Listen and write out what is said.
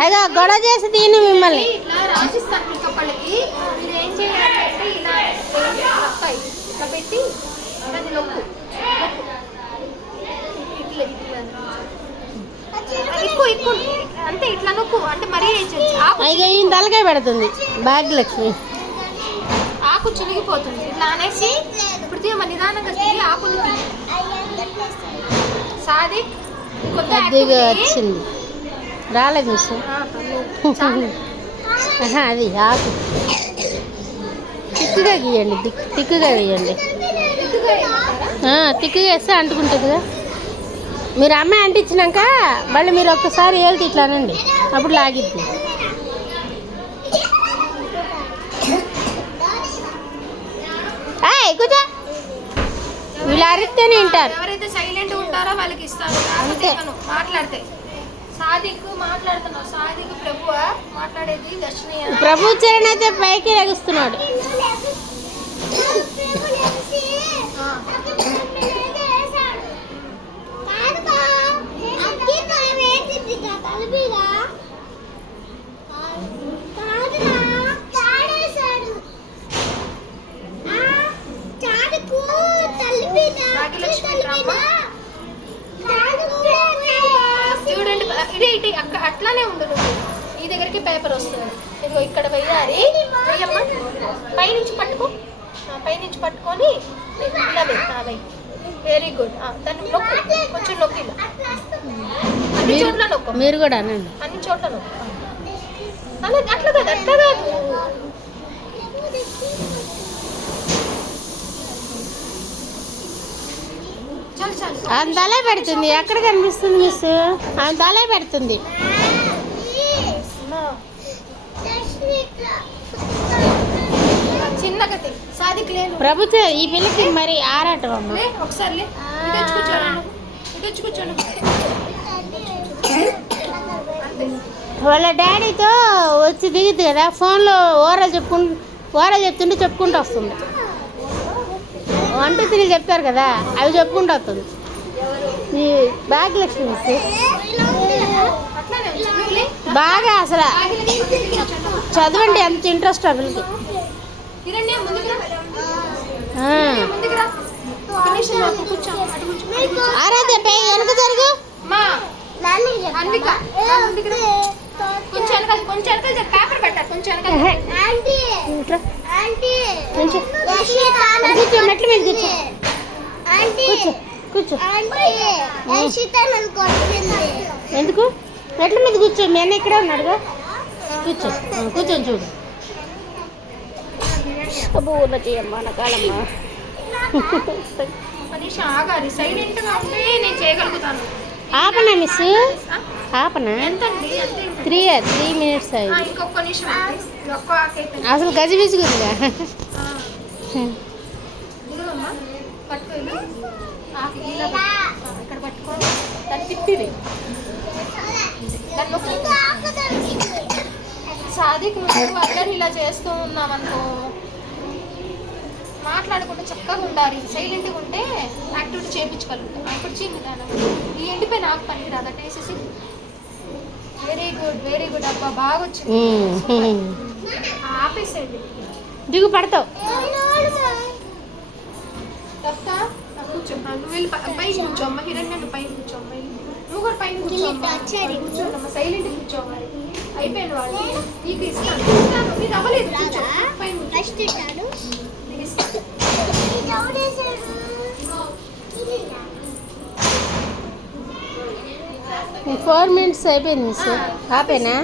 అయ్యో గొడవ చేసి దీన్ని మిమ్మల్ని ఇట్లా రాసిస్తాను మీకు ఒకళ్ళకి. మీరు ఏం చేయాలంటే ఇలా ఇట్లా పెట్టి దాన్ని నొక్కు. ఇట్లా ఎక్కువ ఎక్కువ అంటే ఇట్లా నొక్కు. అంటే మరీ అయ్యో ఈయన తలకాయ పెడుతుంది భాగ్యలక్ష్మి. ఆకు చినిగిపోతుంది. ఇట్లా అనేసి ఇప్పుడు మన నిదానంగా తిరిగి ఆకులు సాది కొద్దిగా వచ్చింది రాలేదు మిస్. అది ఆకు తిక్కుగా గీయండి, తిక్కుగా గీయండి. తిక్కుగా వేస్తే అంటుకుంటుందిగా. మీరు అమ్మాయి అంటించినాక మళ్ళీ మీరు ఒక్కసారి వెళ్తే ఇట్లా అనండి, అప్పుడు లాగిద్ది. కూర్చో, వీళ్ళు అరిస్తేనే వింటారు. ఎవరైతే సైలెంట్ ఉంటారో వాళ్ళకి ఇస్తారు. మాట్లాడితే సాదిక్ మాట్లాడుతున్నావు. సాదిక్ ప్రభువా మాట్లాడేది దర్శనీయ. ప్రభు చరణ్ అయితే పైకి లెగుస్తున్నాడు. చూడండి అట్లానే ఉండదు. ఈ దగ్గరికి పేపర్ వస్తుంది. ఇదిగో ఇక్కడ వెయ్యాలి. వెయ్యమ్మా, పైనుంచి పట్టుకో. పైనుంచి పట్టుకొని ఇలా వెయ్యి. Very good. దాన్ని నొక్కు, కొంచెం నొక్కి. అన్ని చోట్ల నొక్కు. మీరు కూడా అనండి. అన్ని చోట్ల నొక్కు. అట్లా కాదు, అట్లా కాదు. ఆమె తలే పెడుతుంది. ఎక్కడ కనిపిస్తుంది మిస్? ఆమె తలే పెడుతుంది. ప్రభుత్వ ఈ పిల్లకి మరి ఆరాటం అమ్మ. ఒకసారి వాళ్ళ డాడీతో వచ్చి దిగుద్ది కదా, ఫోన్లో ఓరలు చెప్తుంటే చెప్పుకుంటూ వస్తుంది. 1 2 3 చెప్తారు కదా, అవి చెప్పుకుంటూ వస్తుంది. ఈ భాగ్యలక్ష్మి బాగా అసలు చదవండి, ఎంత ఇంట్రెస్ట్ అసలుకి. ఆరాధ్య వెనక జరుగు. పేపర్ పెట్టాలి కొంచెం. మెట్ల మీద కూర్చో. ఎందుకు మెట్ల మీద కూర్చో? మీ అన్న ఇక్కడే ఉన్నాడుగా, కూర్చొని చూడు. బూల చేయమ్మా నా కాలమ్మా. ఆపనా మిస్? ఆపనా? 3 minutes అయింది. అసలు గజిబిజిగుందిగా. ఇక్కడ పట్టుకో, దాన్ని తిప్పివి. సాదిక్ నువ్వు అందరు ఇలా చేస్తూ ఉన్నామనుకో, మాట్లాడకుండా చక్కగా ఉండాలి. సైలెంట్గా ఉంటే యాక్టివిటీ చేయించగలుగుతాం. అప్పుడు ఈ ఎండిపోయి నాకు పని రాదా టేసేసి. Very good, very good. అబ్బా బాగా వచ్చింది. ఆపేసేది. దిగు పడతావు. కూర్చో. నువ్వు వెళ్ళి పైకి కూర్చోమ్మ. హిరణ్య నువ్వు పైకి కూర్చోమ్మ. నువ్వు కూడా పైన కూర్చోమ్మా. సైలెంట్ కూర్చోమ్మ. అయిపోయిన వాళ్ళు నీకు ఇస్తాను. నీకు అవ్వలేదు. కూర్చో పైన. 4 minutes అయిపోయింది మిస్. ఆపేనా?